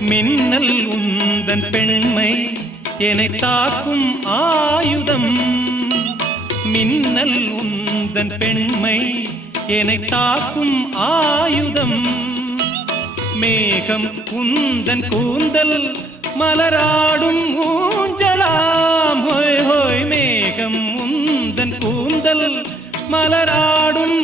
மின்னல் உந்தன் பெண்மை என்னை தாக்கும் ஆயுதம். மின்னல் உந்தன் பெண்மை என்னை தாக்கும் ஆயுதம். மேகம் உந்தன் கூந்தல் மலராடும் ஊஞ்சலாம். ஹோய் ஹோய் மேகம் உந்தன் கூந்தல் மலராடும்